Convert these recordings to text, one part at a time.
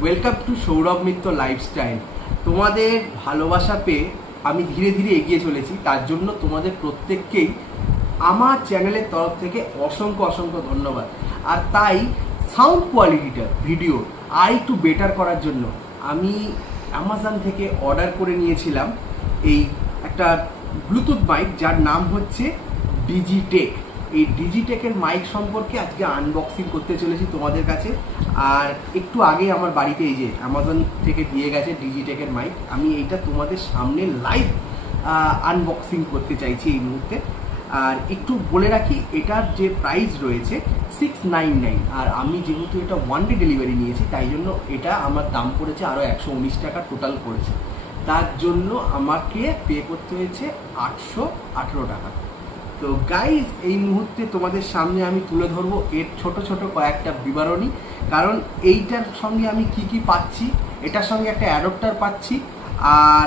Welcome to Sourav Mitra lifestyle. তোমাদের ভালোবাসা পেয়ে আমি ধীরে ধীরে এগিয়ে চলেছি, তার জন্য তোমাদের প্রত্যেককেই আমার চ্যানেলের তরফ থেকে অসংখ্য অসংখ্য ধন্যবাদ। আর তাই সাউন্ড কোয়ালিটিটা ভিডিও আর একটু বেটার করার জন্য আমি অ্যামাজন থেকে অর্ডার করে নিয়েছিলাম এই একটা ব্লুটুথ মাইক, যার নাম হচ্ছে ডিজিটেক। এই ডিজিটেকের মাইক সম্পর্কে আজকে আনবক্সিং করতে চলেছি তোমাদের কাছে। আর একটু আগে আমার বাড়িতে এই যে অ্যামাজন থেকে দিয়ে গেছে ডিজিটেকের মাইক, আমি এইটা তোমাদের সামনে লাইভ আনবক্সিং করতে চাইছি এই মুহূর্তে। আর একটু বলে রাখি, এটার যে প্রাইস রয়েছে 699, আর আমি যেহেতু এটা ওয়ান ডে ডেলিভারি নিয়েছি তাই জন্য এটা আমার দাম পড়েছে আরও 119 টাকা টোটাল পড়েছে। তার জন্য আমাকে পে করতে হয়েছে 818 টাকা। তো গাইজ, এই মুহূর্তে তোমাদের সামনে আমি তুলে ধরবো এর ছোট ছোট কয়েকটা বিবরণী, কারণ এইটার সঙ্গে আমি কি কি পাচ্ছি। এটার সঙ্গে একটা অ্যাডাপ্টার পাচ্ছি আর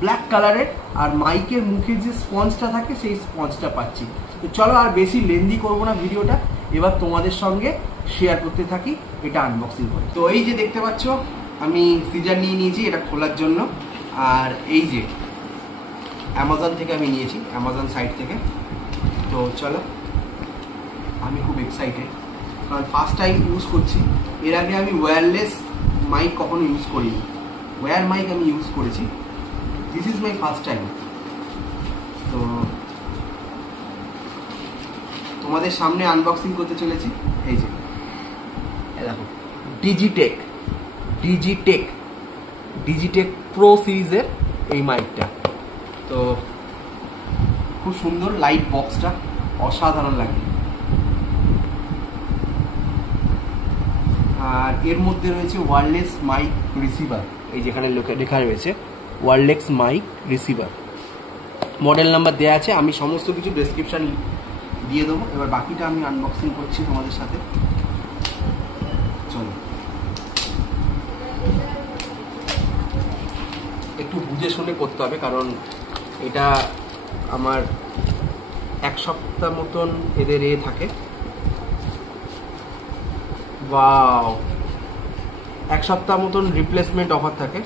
ব্ল্যাক কালারের, আর মাইকের মুখে যে স্পঞ্জটা থাকে সেই স্পঞ্জটা পাচ্ছি। তো চলো আর বেশি লেন্দি করবো না ভিডিওটা, এবার তোমাদের সঙ্গে শেয়ার করতে থাকি এটা আনবক্সিং করে। তো এই যে দেখতে পাচ্ছ, আমি সিজার নিয়ে নিয়েছি এটা খোলার জন্য। আর এই যে অ্যামাজন থেকে আমি নিয়েছি, অ্যামাজন সাইট থেকে। তো চলো, আমি খুব এক্সাইটেড কারণ ফার্স্ট টাইম ইউজ করছি। এর আগে আমি ওয়্যারলেস মাইক কখনো ইউজ করিনি, ওয়্যার মাইক আমি ইউজ করেছি। This is my first time. তো তোমাদের সামনে আনবক্সিং করতে চলেছি। এই যে দেখো, ডিজিটেক ডিজিটেক ডিজিটেক প্রো সিরিজের এই মাইকটা। তো খুব সুন্দর, লাইট বক্সটা অসাধারণ লাগে। আর এর মধ্যে রয়েছে ওয়্যারলেস মাইক রিসিভার, এই যেখানে লেখা রয়েছে wireless mic receiver. Model number দেওয়া আছে, আমি সমস্ত কিছু ডেসক্রিপশন দিয়ে দেবো। এবার বাকিটা আমি আনবক্সিং করছি তোমাদের সাথে। চলো, একটু বুঝে শুনে করতে হবে কারণ এটা আমার এক সপ্তাহ মতন এদের থাকে। ওয়াও, এক সপ্তাহ মতন রিপ্লেসমেন্ট অফার থাকে।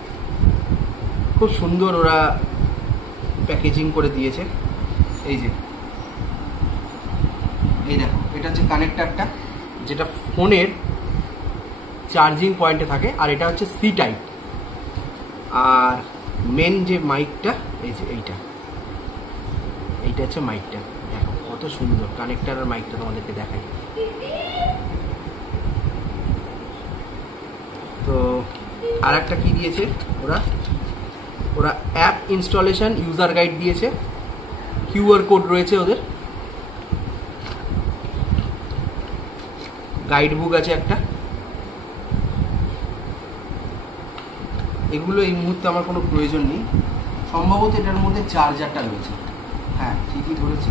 খুব সুন্দর ওরা প্যাকেজিং করে দিয়েছে। এই যে এই দেখো, এটা হচ্ছে কানেক্টারটা যেটা ফোনের চার্জিং পয়েন্টে থাকে, আর এটা হচ্ছে সি টাইপ। আর মেন যে মাইকটা, এই যে এইটা হচ্ছে মাইকটা। দেখো কত সুন্দর কানেক্টার আর মাইকটা তোমাদেরকে দেখাই। তো আর একটা কি দিয়েছে ওরা অ্যাপ ইনস্টলেশন ইউজার গাইড দিয়েছে, কিউআর কোড রয়েছে ওদের, গাইড বুক আছে একটা। এগুলো এই মুহূর্তে আমার কোনো প্রয়োজন নেই, সম্ভবত এটার মধ্যে চার্জারটা রয়েছে। হ্যাঁ, ঠিকই ধরেছি।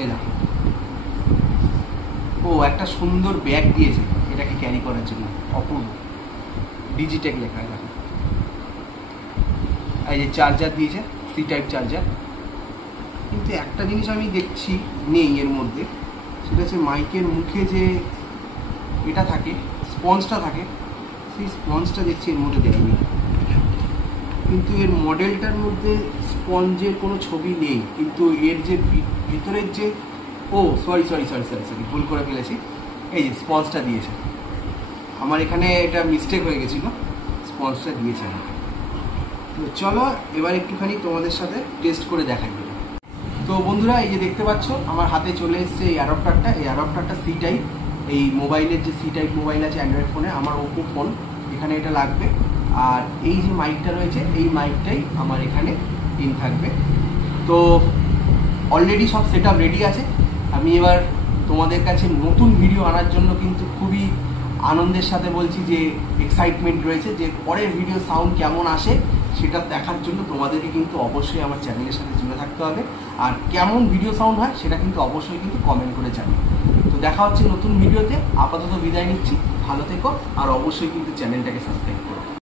এই দেখো, ও একটা সুন্দর ব্যাগ দিয়েছে এটাকে ক্যারি করার জন্য, অপূর্ব। ডিজিটেক লেখা, দেখো। এই যে চার্জার দিয়েছে, সি টাইপ চার্জার। কিন্তু একটা জিনিস আমি দেখছি নেই এর মধ্যে, সেটা হচ্ছে মাইকের মুখে যে এটা থাকে, স্পঞ্জটা থাকে, সেই স্পঞ্জটা দেখছি এর মধ্যে দেয়নি। কিন্তু এর মডেলটার মধ্যে স্পঞ্জের কোনো ছবি নেই, কিন্তু এর যে ভিতরের যে সরি ভুল করে ফেলেছি। এই যে স্পঞ্জটা দিয়েছে, আমার এখানে এটা মিস্টেক হয়ে গেছিল, স্পঞ্জটা দিয়েছে আমাকে। তো চলো এবার একটুখানি তোমাদের সাথে টেস্ট করে দেখাই। তো বন্ধুরা, এই যে দেখতে পাচ্ছ আমার হাতে চলে এসছে এই অ্যাডাপ্টারটা। এই অ্যাডাপ্টারটা সি টাইপ, এই মোবাইলের যে সি টাইপ মোবাইল আছে অ্যান্ড্রয়েড ফোনে, আমার ওপো ফোন, এখানে এটা লাগবে। আর এই যে মাইকটা রয়েছে এই মাইকটাই আমার এখানে ইন থাকবে। তো অলরেডি সব সেট আপ রেডি আছে। আমি এবার তোমাদের কাছে নতুন ভিডিও আনার জন্য কিন্তু খুবই আনন্দের সাথে বলছি যে এক্সাইটমেন্ট রয়েছে, যে পরের ভিডিও সাউন্ড কেমন আসে সেটা দেখার জন্য তোমাদেরকে কিন্তু অবশ্যই আমার চ্যানেলের সাথে জুড়ে থাকতে হবে। আর কেমন ভিডিও সাউন্ড হয় সেটা কিন্তু অবশ্যই কিন্তু কমেন্ট করে জানিও। তো দেখা হচ্ছে নতুন ভিডিওতে। আপাতত বিদায় নিচ্ছি, ভালো থেকো, আর অবশ্যই কিন্তু চ্যানেলটাকে সাবস্ক্রাইব করো।